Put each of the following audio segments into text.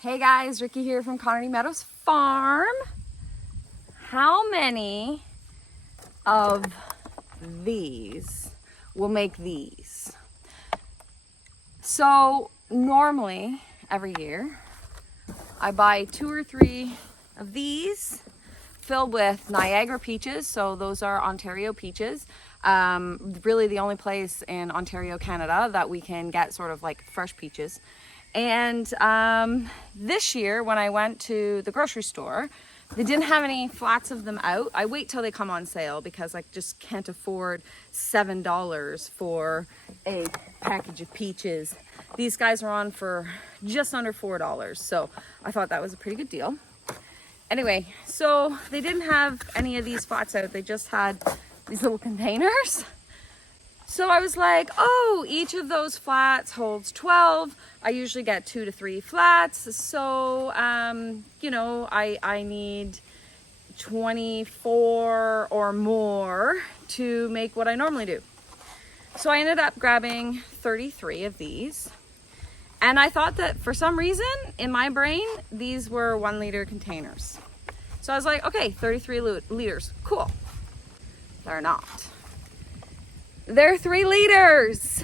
Hey guys, Ricky here from Connerty Meadows Farm. How many of these will make these? So normally every year I buy 2 or 3 of these filled with Niagara peaches. So those are Ontario peaches. Really the only place in Ontario, Canada that we can get sort of like fresh peaches. And this year when I went to the grocery store, they didn't have any flats of them out. I wait till they come on sale because I just can't afford $7 for a package of peaches. These guys are on for just under $4. So I thought that was a pretty good deal. Anyway, so they didn't have any of these flats out. They just had these little containers. So I was like, oh, each of those flats holds 12. I usually get 2 to 3 flats. So, you know, I need 24 or more to make what I normally do. So I ended up grabbing 33 of these. And I thought that for some reason in my brain, these were 1 liter containers. So I was like, okay, 33 liters, cool. They're not. They're 3 liters.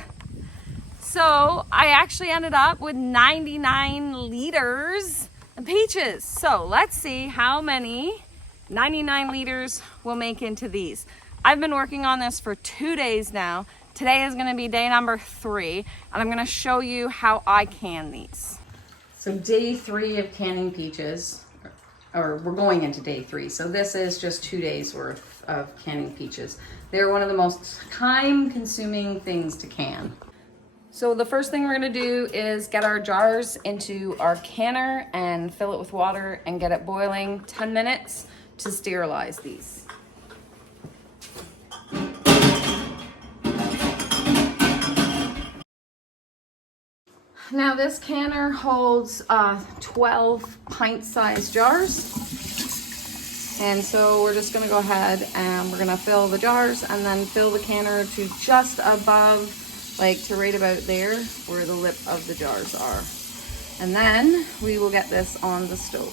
So I actually ended up with 99 liters of peaches. So let's see how many 99 liters will make into these. I've been working on this for 2 days now. Today is gonna be day number 3, and I'm gonna show you how I can these. So day 3 of canning peaches, or we're going into day 3. So this is just 2 days worth of canning peaches. They're one of the most time-consuming things to can. So the first thing we're gonna do is get our jars into our canner and fill it with water and get it boiling 10 minutes to sterilize these. Now this canner holds 12 pint-sized jars. And so we're just gonna go ahead and we're gonna fill the jars and then fill the canner to just above, like to right about there where the lip of the jars are. And then we will get this on the stove.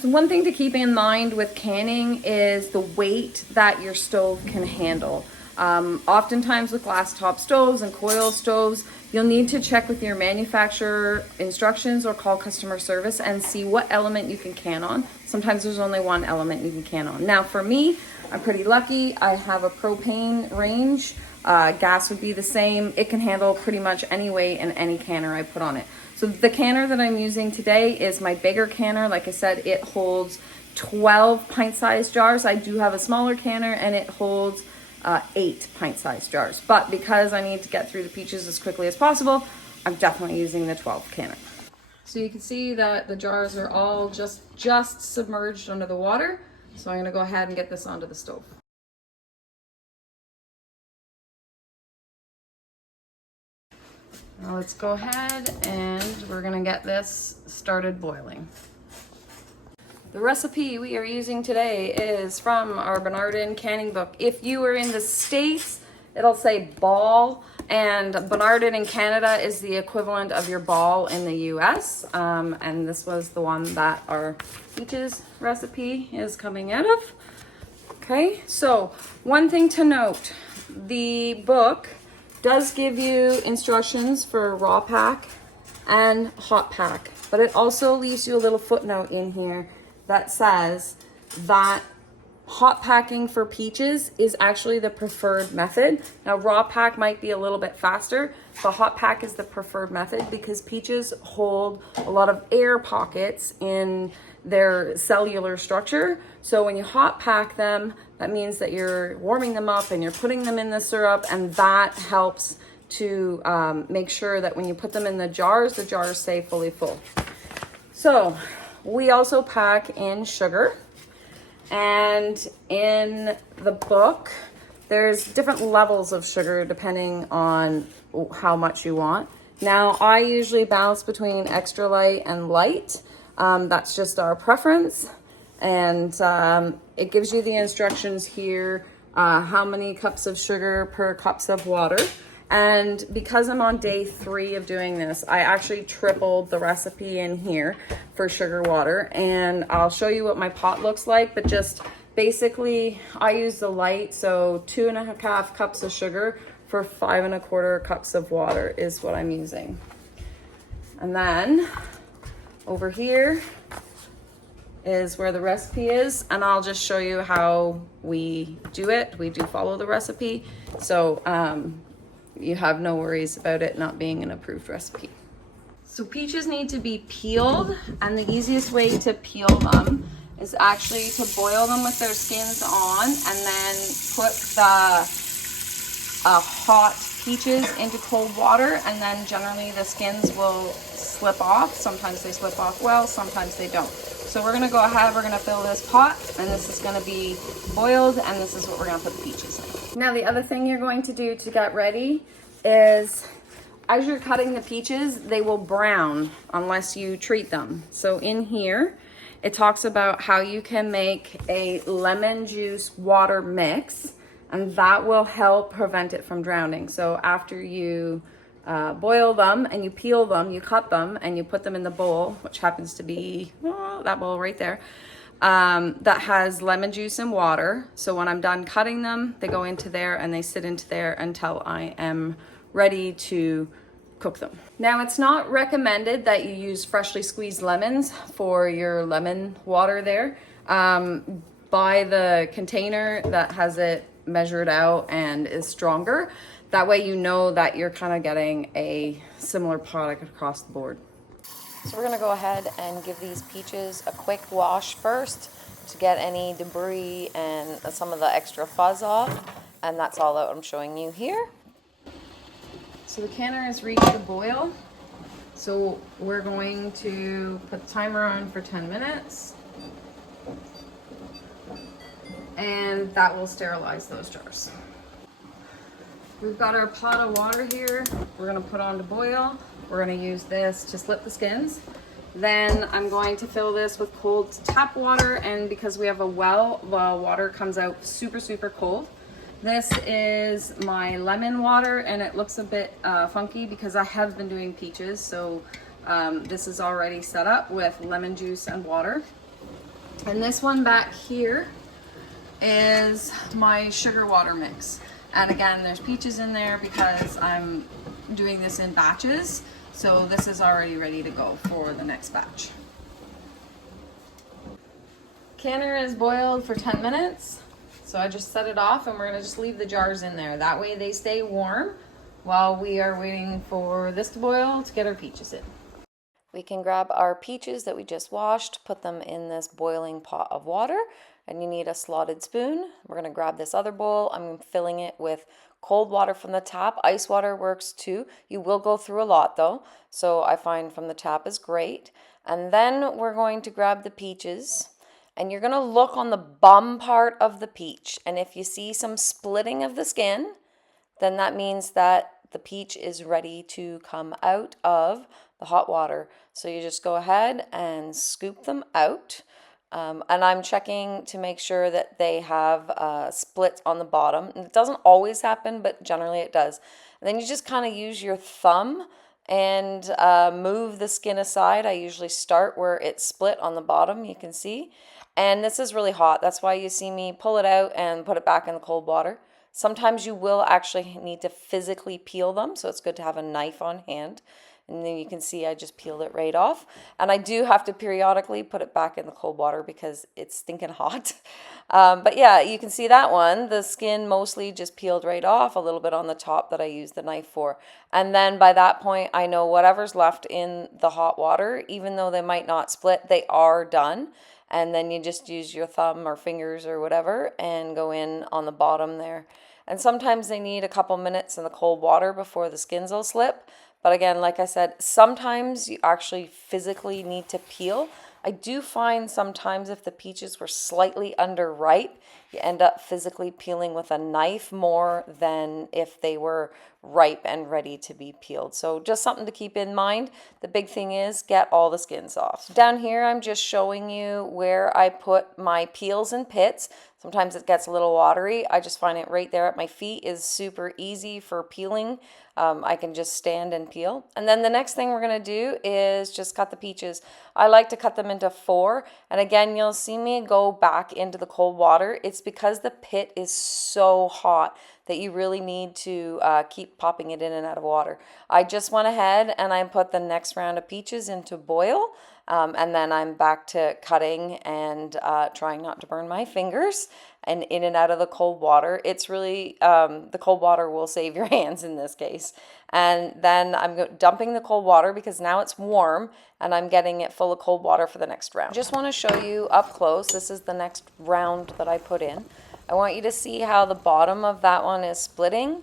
So one thing to keep in mind with canning is the weight that your stove can handle. Oftentimes with glass top stoves and coil stoves, you'll need to check with your manufacturer instructions or call customer service and see what element you can can on. Sometimes there's only one element you can can on. Now for me, I'm pretty lucky. I have a propane range. Gas would be the same. It can handle pretty much any weight and any canner I put on it. So the canner that I'm using today is my bigger canner. Like I said, it holds 12 pint-sized jars. I do have a smaller canner and it holds 8 pint-sized jars. But because I need to get through the peaches as quickly as possible, I'm definitely using the 12 canner. So you can see that the jars are all just submerged under the water. So I'm gonna go ahead and get this onto the stove. Now let's go ahead and we're gonna get this started boiling. The recipe we are using today is from our Bernardin canning book. If you are in the States, it'll say ball, and Bernardin in Canada is the equivalent of your ball in the US. And this was the one that our peaches recipe is coming out of. Okay, so one thing to note, the book does give you instructions for raw pack and hot pack, but it also leaves you a little footnote in here that says that hot packing for peaches is actually the preferred method. Now raw pack might be a little bit faster, but hot pack is the preferred method because peaches hold a lot of air pockets in their cellular structure. So when you hot pack them, that means that you're warming them up and you're putting them in the syrup, and that helps to make sure that when you put them in the jars stay fully full. So we also pack in sugar, and in the book there's different levels of sugar depending on how much you want. Now I usually balance between extra light and light. That's just our preference, and it gives you the instructions here, how many cups of sugar per cups of water. And because I'm on day 3 of doing this, I actually tripled the recipe in here for sugar water. And I'll show you what my pot looks like, but just basically I use the light, so 2.5 cups of sugar for 5.25 cups of water is what I'm using. And then over here is where the recipe is, and I'll just show you how we do it. We do follow the recipe, so you have no worries about it not being an approved recipe. So peaches need to be peeled, and the easiest way to peel them is actually to boil them with their skins on, and then put the hot peaches into cold water, and then generally the skins will slip off. Sometimes they slip off well, sometimes they don't. So we're gonna go ahead, we're gonna fill this pot, and this is gonna be boiled, and this is what we're gonna put the peaches in. Now the other thing you're going to do to get ready is, as you're cutting the peaches, they will brown unless you treat them. So in here, it talks about how you can make a lemon juice water mix, and that will help prevent it from drowning. So after you boil them and you peel them, you cut them and you put them in the bowl, which happens to be that bowl right there, that has lemon juice and water. So when I'm done cutting them, they go into there and they sit into there until I am ready to cook them. Now, it's not recommended that you use freshly squeezed lemons for your lemon water there. Buy the container that has it measured out and is stronger. That way you know that you're kind of getting a similar product across the board. So we're gonna go ahead and give these peaches a quick wash first to get any debris and some of the extra fuzz off. And that's all that I'm showing you here. So the canner has reached a boil. So we're going to put the timer on for 10 minutes. And that will sterilize those jars. We've got our pot of water here. We're gonna put on to boil. We're gonna use this to slip the skins. Then I'm going to fill this with cold tap water, and because we have a well, the water comes out super, super cold. This is my lemon water, and it looks a bit funky because I have been doing peaches, so this is already set up with lemon juice and water. And this one back here is my sugar water mix. And again, there's peaches in there because I'm doing this in batches. So this is already ready to go for the next batch. Canner is boiled for 10 minutes. So I just set it off, and we're gonna just leave the jars in there. That way they stay warm while we are waiting for this to boil to get our peaches in. We can grab our peaches that we just washed, put them in this boiling pot of water, and you need a slotted spoon. We're gonna grab this other bowl. I'm filling it with cold water from the tap. Ice water works too. You will go through a lot though, so I find from the tap is great. And then we're going to grab the peaches, and you're gonna look on the bum part of the peach, and if you see some splitting of the skin, then that means that the peach is ready to come out of the hot water. So you just go ahead and scoop them out. And I'm checking to make sure that they have splits on the bottom. It doesn't always happen, but generally it does. And then you just kind of use your thumb and move the skin aside. I usually start where it's split on the bottom, you can see. And this is really hot. That's why you see me pull it out and put it back in the cold water. Sometimes you will actually need to physically peel them, so it's good to have a knife on hand. And then you can see I just peeled it right off. And I do have to periodically put it back in the cold water because it's stinking hot. But yeah, you can see that one. The skin mostly just peeled right off, a little bit on the top that I used the knife for. And then by that point, I know whatever's left in the hot water, even though they might not split, they are done. And then you just use your thumb or fingers or whatever and go in on the bottom there. And sometimes they need a couple minutes in the cold water before the skins will slip. But again, like I said, sometimes you actually physically need to peel. I do find sometimes if the peaches were slightly underripe, You end up physically peeling with a knife more than if they were ripe and ready to be peeled. So just something to keep in mind. The big thing is get all the skins off. Down here, I'm just showing you where I put my peels and pits. Sometimes it gets a little watery. I just find it right there at my feet is super easy for peeling. I can just stand and peel. And then the next thing we're going to do is just cut the peaches. I like to cut them into 4. And again, you'll see me go back into the cold water. It's because the pit is so hot that you really need to keep popping it in and out of water. I just went ahead and I put the next round of peaches into boil. And then I'm back to cutting and trying not to burn my fingers and in and out of the cold water. It's really, the cold water will save your hands in this case. And then I'm dumping the cold water because now it's warm and I'm getting it full of cold water for the next round. Just want to show you up close. This is the next round that I put in. I want you to see how the bottom of that one is splitting.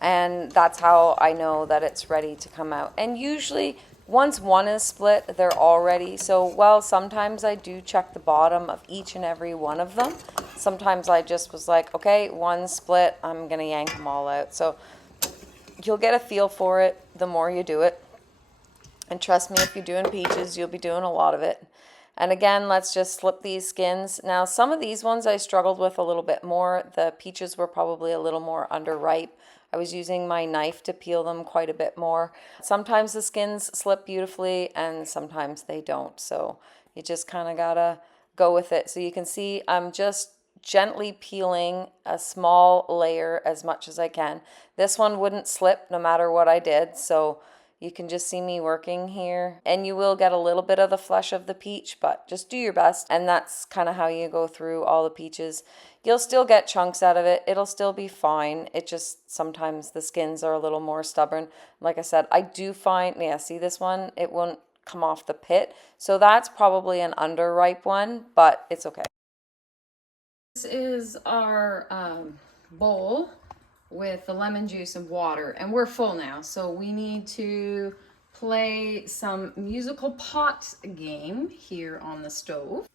And that's how I know that it's ready to come out. And usually once one is split, they're all ready. So, well, sometimes I do check the bottom of each and every one of them. Sometimes I just was like, okay, one split, I'm going to yank them all out. So you'll get a feel for it the more you do it. And trust me, if you're doing peaches, you'll be doing a lot of it. And again, let's just slip these skins. Now, some of these ones I struggled with a little bit more. The peaches were probably a little more underripe. I was using my knife to peel them quite a bit more. Sometimes the skins slip beautifully and sometimes they don't. So you just kind of gotta go with it. So you can see I'm just gently peeling a small layer as much as I can. This one wouldn't slip no matter what I did. So you can just see me working here, and you will get a little bit of the flesh of the peach, but just do your best. And that's kind of how you go through all the peaches. You'll still get chunks out of it. It'll still be fine. It just sometimes the skins are a little more stubborn. Like I said, I do find, yeah, see this one? It won't come off the pit. So that's probably an underripe one, but it's okay. This is our bowl with the lemon juice and water, and we're full now, so we need to play some musical pot game here on the stove.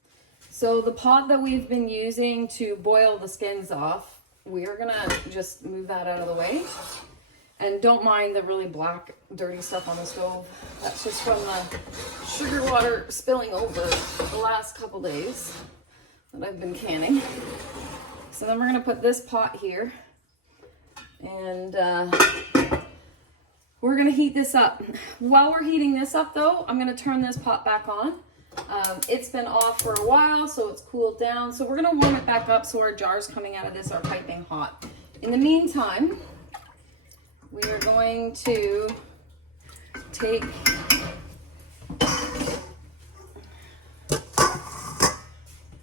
So the pot that we've been using to boil the skins off, we're gonna just move that out of the way. And don't mind the really black dirty stuff on the stove. That's just from the sugar water spilling over the last couple days that I've been canning. So then we're gonna put this pot here. And we're gonna heat this up. While we're heating this up though, I'm gonna turn this pot back on. It's been off for a while, so it's cooled down. So we're gonna warm it back up so our jars coming out of this are piping hot. In the meantime, we are going to take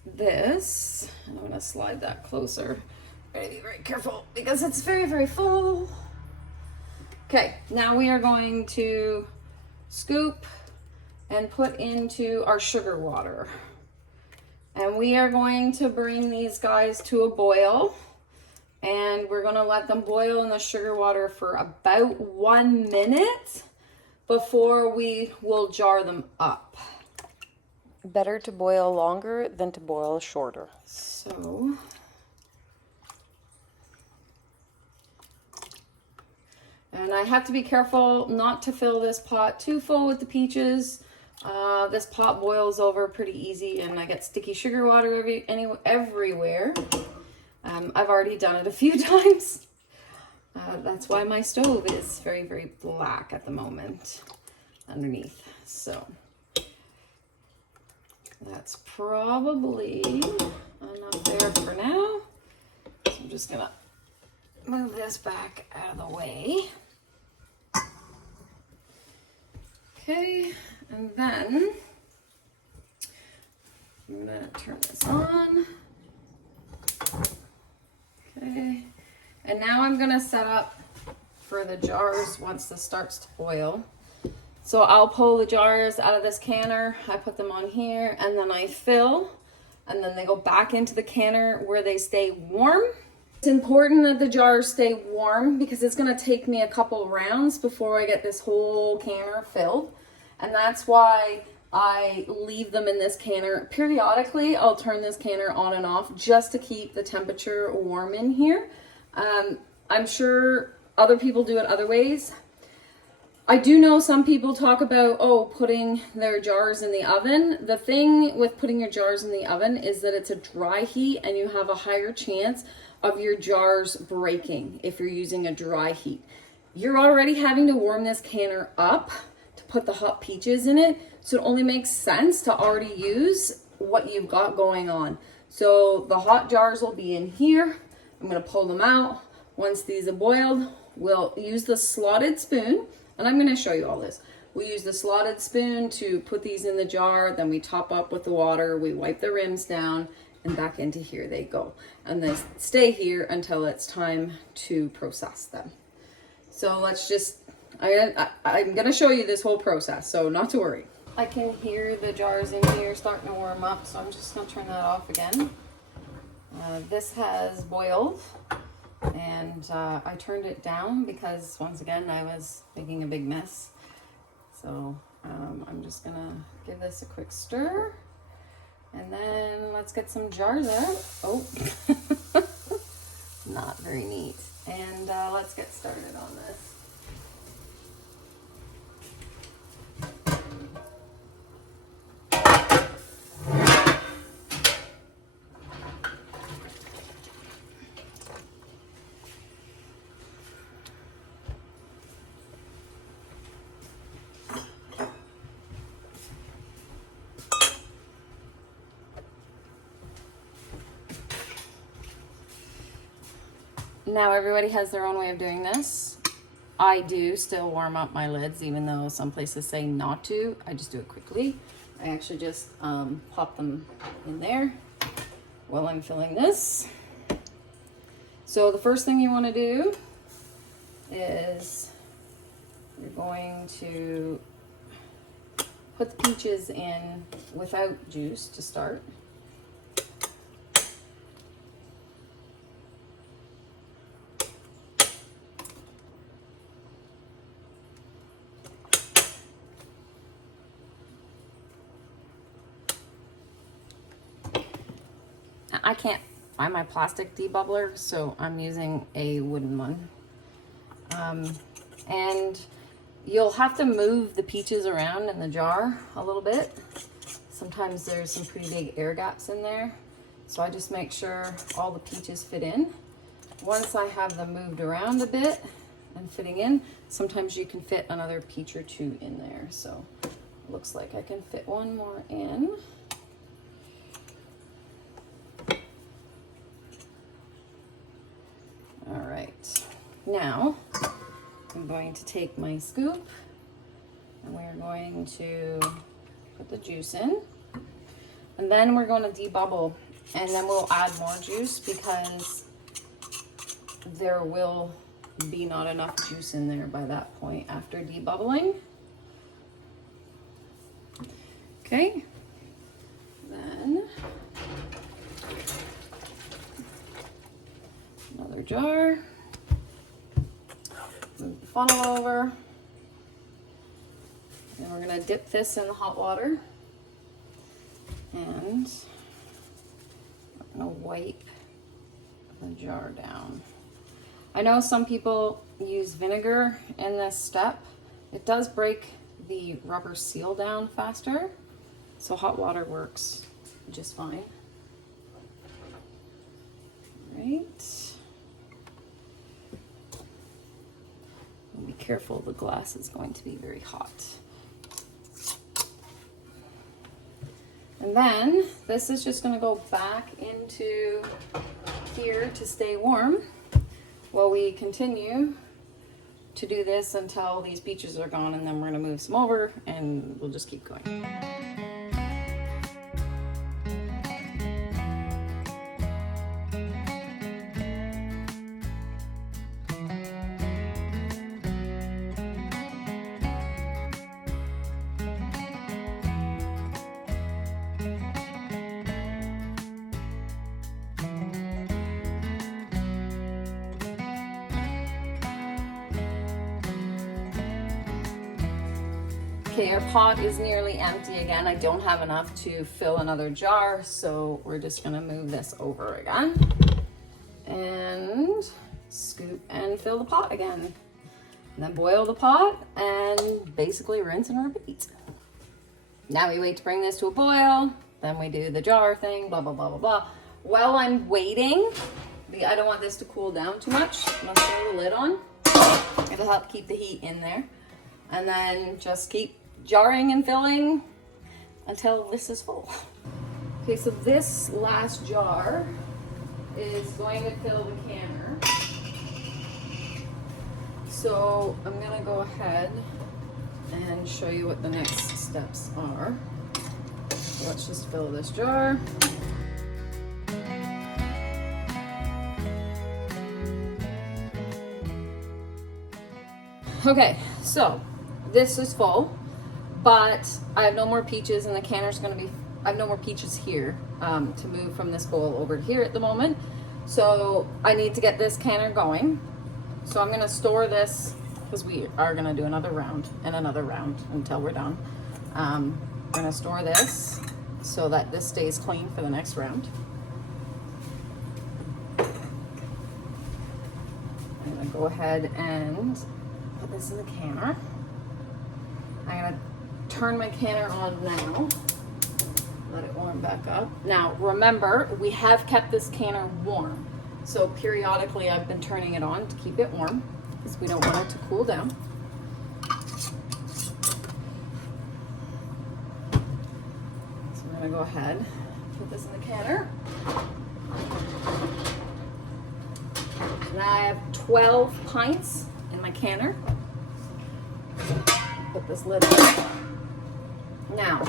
this, and I'm gonna slide that closer. Gotta be very careful because it's very, very full. Okay, now we are going to scoop and put into our sugar water. And we are going to bring these guys to a boil. And we're gonna let them boil in the sugar water for about 1 minute before we will jar them up. Better to boil longer than to boil shorter. So and I have to be careful not to fill this pot too full with the peaches. This pot boils over pretty easy and I get sticky sugar water everywhere. I've already done it a few times. That's why my stove is very, very black at the moment underneath. So that's probably enough there for now. So I'm just gonna move this back out of the way. Okay, and then I'm gonna turn this on. Okay, and now I'm gonna set up for the jars once this starts to boil. So I'll pull the jars out of this canner, I put them on here, and then I fill, and then they go back into the canner where they stay warm. It's important that the jars stay warm because it's gonna take me a couple rounds before I get this whole canner filled. And that's why I leave them in this canner. Periodically, I'll turn this canner on and off just to keep the temperature warm in here. I'm sure other people do it other ways. I do know some people talk about, oh, putting their jars in the oven. The thing with putting your jars in the oven is that it's a dry heat and you have a higher chance of your jars breaking if you're using a dry heat. You're already having to warm this canner up to put the hot peaches in it, so it only makes sense to already use what you've got going on. So the hot jars will be in here. I'm going to pull them out. Once these are boiled, we'll use the slotted spoon, and I'm going to show you all this. We use the slotted spoon to put these in the jar, then we top up with the water, we wipe the rims down, and back into here they go. And they stay here until it's time to process them. So let's just, I'm going to show you this whole process, so not to worry. I can hear the jars in here starting to warm up, so I'm just going to turn that off again. This has boiled. And I turned it down because once again I was making a big mess. So I'm just gonna give this a quick stir, and then let's get some jars out. Oh, not very neat. And let's get started on this. Now everybody has their own way of doing this. I do still warm up my lids, even though some places say not to. I just do it quickly. I actually just pop them in there while I'm filling this. So the first thing you want to do is you're going to put the peaches in without juice to start. I can't find my plastic debubbler, so I'm using a wooden one. And you'll have to move the peaches around in the jar a little bit. Sometimes there's some pretty big air gaps in there, so I just make sure all the peaches fit in. Once I have them moved around a bit and fitting in, sometimes you can fit another peach or two in there. So it looks like I can fit one more in. All right, now I'm going to take my scoop and we're going to put the juice in, and then we're going to debubble, and then we'll add more juice because there will be not enough juice in there by that point after debubbling. Okay, then another jar, move the funnel over, and we're going to dip this in the hot water, and I'm going to wipe the jar down. I know some people use vinegar in this step. It does break the rubber seal down faster, so hot water works just fine. All right. Be careful, the glass is going to be very hot. And then this is just going to go back into here to stay warm while we continue to do this until these peaches are gone, and then we're going to move some over and we'll just keep going. Okay, our pot is nearly empty again. I don't have enough to fill another jar, so we're just gonna move this over again and scoop and fill the pot again. And then boil the pot and basically rinse and repeat. Now we wait to bring this to a boil, then we do the jar thing, blah, blah, blah, blah, blah. While I'm waiting, I don't want this to cool down too much. I'm gonna throw the lid on. It'll help keep the heat in there. And then just keep jarring and filling until this is full. Okay, so this last jar is going to fill the canner. So I'm gonna go ahead and show you what the next steps are. So let's just fill this jar. Okay, so this is full, but I have no more peaches and the canner's gonna be, I have no more peaches here to move from this bowl over to here at the moment. So I need to get this canner going. So I'm gonna store this because we are gonna do another round and another round until we're done. We're gonna store this so that this stays clean for the next round. I'm gonna go ahead and put this in the canner. I'm gonna turn my canner on now. Let it warm back up. Now remember, we have kept this canner warm. So periodically I've been turning it on to keep it warm because we don't want it to cool down. So I'm gonna go ahead, put this in the canner. Now I have 12 pints in my canner. Put this lid on. Now,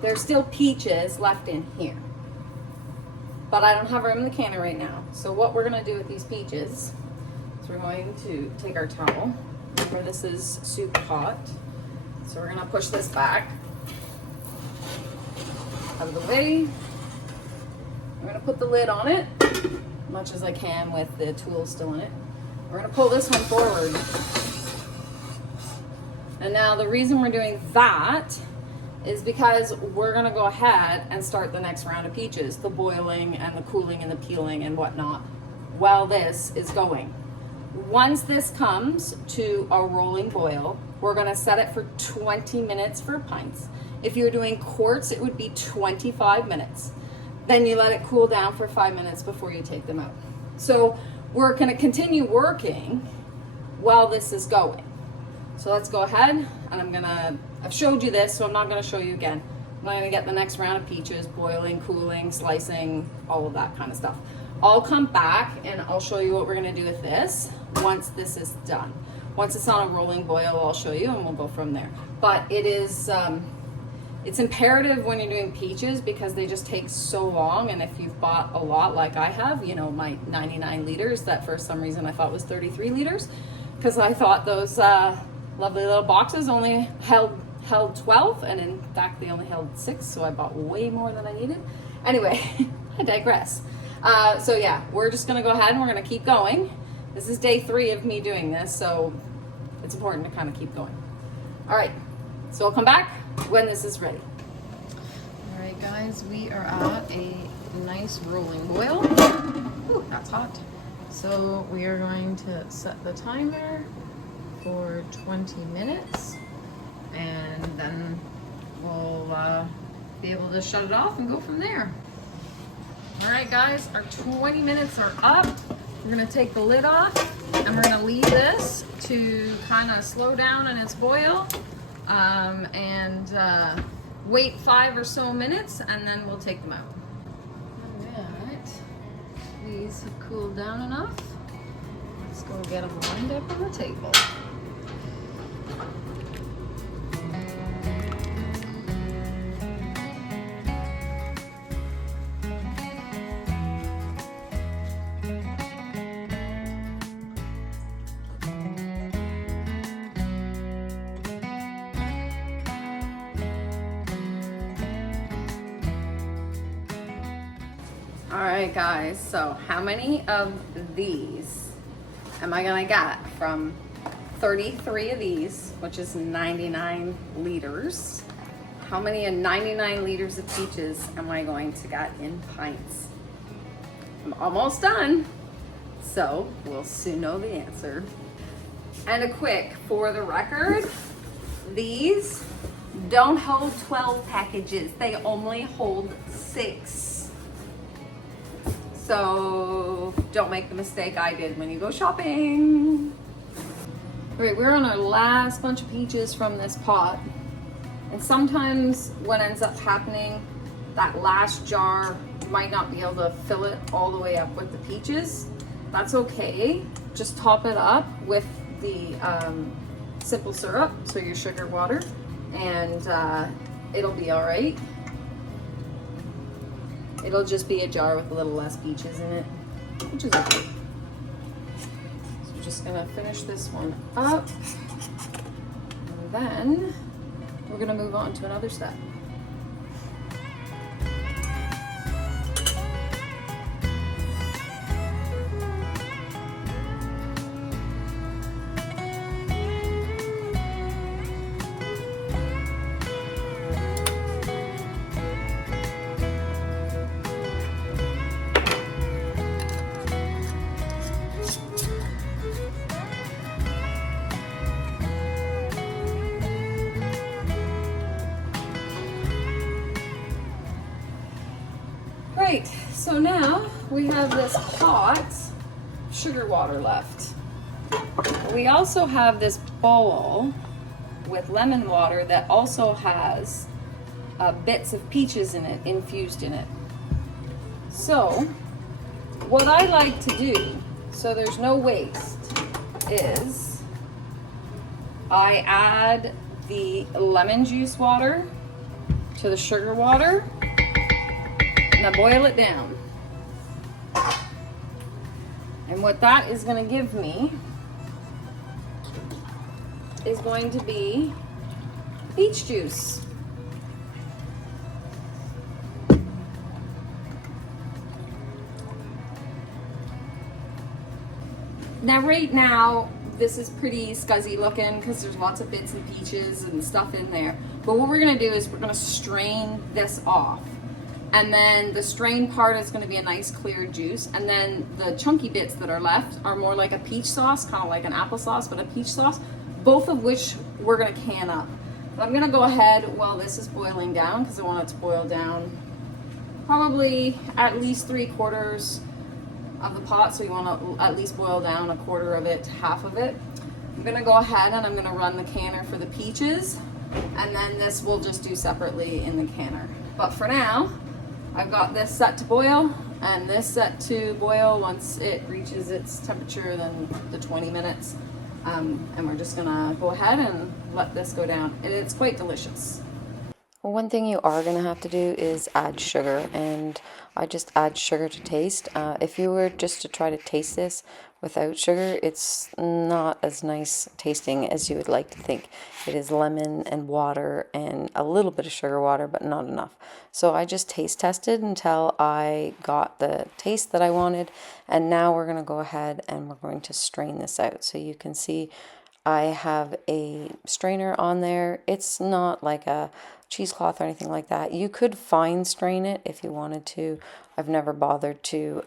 there's still peaches left in here, but I don't have room in the canner right now. So what we're gonna do with these peaches is we're going to take our towel. Remember, this is soup hot. So we're gonna push this back out of the way. We're gonna put the lid on it, as much as I can with the tool still in it. We're gonna pull this one forward. And now the reason we're doing that is because we're gonna go ahead and start the next round of peaches, the boiling and the cooling and the peeling and whatnot, while this is going. Once this comes to a rolling boil, we're gonna set it for 20 minutes for pints. If you're doing quarts, it would be 25 minutes. Then you let it cool down for 5 minutes before you take them out. So we're gonna continue working while this is going. So let's go ahead, and I've showed you this, so I'm not gonna show you again. I'm gonna get the next round of peaches, boiling, cooling, slicing, all of that kind of stuff. I'll come back and I'll show you what we're gonna do with this once this is done. Once it's on a rolling boil, I'll show you and we'll go from there. But it is, it's imperative when you're doing peaches because they just take so long, and if you've bought a lot like I have, you know, my 99 liters that for some reason I thought was 33 liters, because I thought those lovely little boxes only held 12, and in fact they only held 6, so I bought way more than I needed. Anyway, I digress. So yeah, we're just gonna go ahead and we're gonna keep going. This is day 3 of me doing this, so it's important to kind of keep going. All right, so I'll come back when this is ready. All right guys, we are at a nice rolling boil. Ooh, that's hot. So we are going to set the timer for 20 minutes and then we'll be able to shut it off and go from there. All right guys, our 20 minutes are up. We're gonna take the lid off and we're gonna leave this to kind of slow down in its boil and wait 5 or so minutes, and then we'll take them out. All right, these have cooled down enough. Let's go get them lined up on the table. All right guys, so how many of these am I gonna get from 33 of these, which is 99 liters. How many 99 liters of peaches am I going to get in pints? I'm almost done, so we'll soon know the answer. And a quick, for the record, these don't hold 12 packages. They only hold 6. So don't make the mistake I did when you go shopping. All right, we're on our last bunch of peaches from this pot. And sometimes what ends up happening, that last jar might not be able to fill it all the way up with the peaches. That's okay. Just top it up with the simple syrup, so your sugar water, and it'll be all right. It'll just be a jar with a little less peaches in it, which is okay. So we're just gonna finish this one up, and then we're gonna move on to another step. Right, so now we have this hot sugar water left. We also have this bowl with lemon water that also has bits of peaches in it, infused in it. So what I like to do, so there's no waste, is I add the lemon juice water to the sugar water, and I boil it down. And what that is going to give me is going to be peach juice. Now right now, this is pretty scuzzy looking because there's lots of bits and peaches and stuff in there. But what we're going to do is we're going to strain this off. And then the strained part is going to be a nice clear juice. And then the chunky bits that are left are more like a peach sauce, kind of like an applesauce, but a peach sauce, both of which we're going to can up. But I'm going to go ahead while this is boiling down, because I want it to boil down probably at least 3/4 of the pot. So you want to at least boil down 1/4 of it to half of it. I'm going to go ahead and I'm going to run the canner for the peaches. And then this we'll just do separately in the canner. But for now, I've got this set to boil and this set to boil once it reaches its temperature, then the 20 minutes. And we're just gonna go ahead and let this go down. And it's quite delicious. Well, one thing you are going to have to do is add sugar, and I just add sugar to taste. If you were just to try to taste this without sugar, it's not as nice tasting as you would like to think. It is lemon and water and a little bit of sugar water, but not enough. So I just taste tested until I got the taste that I wanted, and now we're going to go ahead and we're going to strain this out. So you can see I have a strainer on there. It's not like a cheesecloth or anything like that. You could fine strain it if you wanted to. I've never bothered to.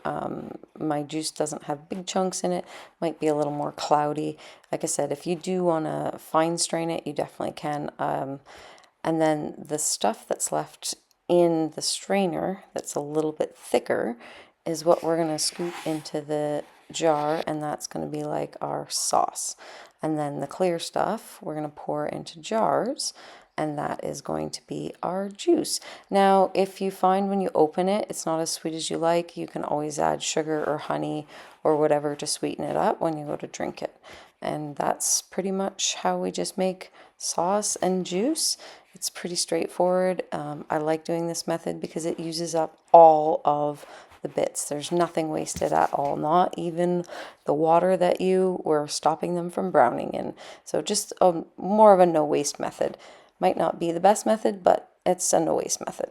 My juice doesn't have big chunks in it. Might be a little more cloudy. Like I said, if you do want to fine strain it, you definitely can. And then the stuff that's left in the strainer that's a little bit thicker is what we're going to scoop into the jar, and that's going to be like our sauce. And then the clear stuff we're going to pour into jars, and that is going to be our juice. Now, if you find when you open it, it's not as sweet as you like, you can always add sugar or honey or whatever to sweeten it up when you go to drink it. And that's pretty much how we just make sauce and juice. It's pretty straightforward. I like doing this method because it uses up all of the bits. There's nothing wasted at all, not even the water that you were stopping them from browning in. So just more of a no waste method. Might not be the best method, but it's a no waste method.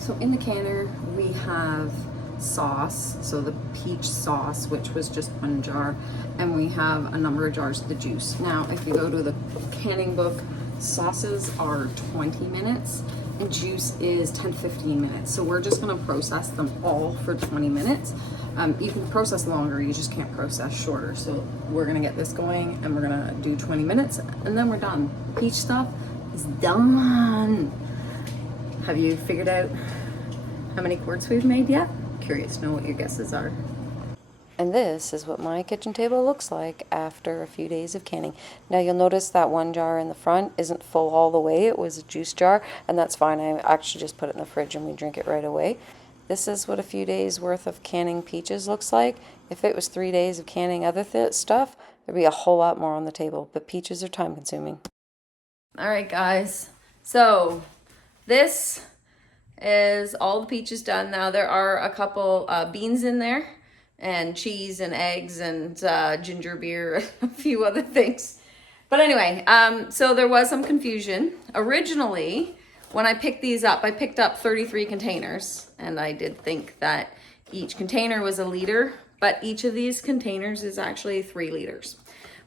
So in the canner we have sauce, so the peach sauce, which was just 1 jar, and we have a number of jars of the juice. Now, if you go to the canning book, sauces are 20 minutes and juice is 10 to 15 minutes. So we're just gonna process them all for 20 minutes. You can process longer, you just can't process shorter. So we're gonna get this going and we're gonna do 20 minutes and then we're done. Peach stuff is done. Have you figured out how many quarts we've made yet? Curious to know what your guesses are. And this is what my kitchen table looks like after a few days of canning. Now you'll notice that 1 jar in the front isn't full all the way. It was a juice jar, and that's fine. I actually just put it in the fridge and we drink it right away. This is what a few days worth of canning peaches looks like. If it was 3 days of canning other stuff, there'd be a whole lot more on the table, but peaches are time consuming. All right, guys. So this is all the peaches done. Now there are a couple beans in there, and cheese and eggs and ginger beer and a few other things. But anyway, so there was some confusion. Originally, when I picked these up, I picked up 33 containers, and I did think that each container was 1 liter, but each of these containers is actually 3 liters,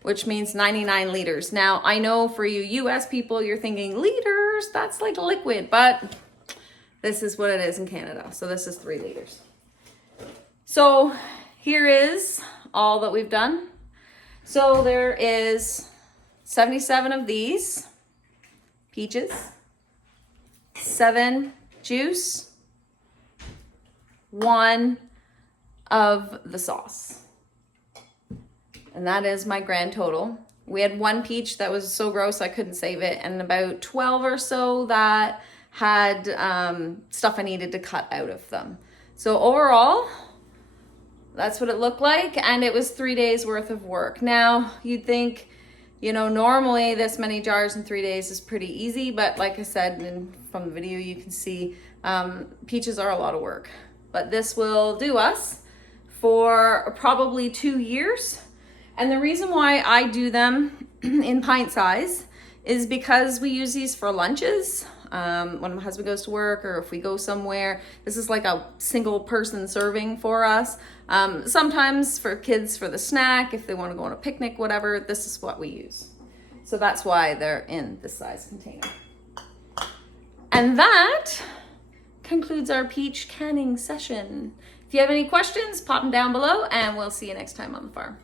which means 99 liters. Now, I know for you US people, you're thinking liters, that's like liquid, but this is what it is in Canada. So this is 3 liters. So here is all that we've done. So there is 77 of these peaches, 7 juice, 1 of the sauce. And that is my grand total. We had 1 peach that was so gross I couldn't save it, and about 12 or so that had stuff I needed to cut out of them. So overall, that's what it looked like, and it was 3 days worth of work. Now, you'd think, you know, normally this many jars in 3 days is pretty easy, but like I said from the video, you can see peaches are a lot of work. But this will do us for probably 2 years. And the reason why I do them in pint size is because we use these for lunches. When my husband goes to work or if we go somewhere, this is like a single person serving for us. Sometimes for kids for the snack, if they want to go on a picnic, whatever, this is what we use. So that's why they're in this size container. And that concludes our peach canning session. If you have any questions, pop them down below and we'll see you next time on the farm.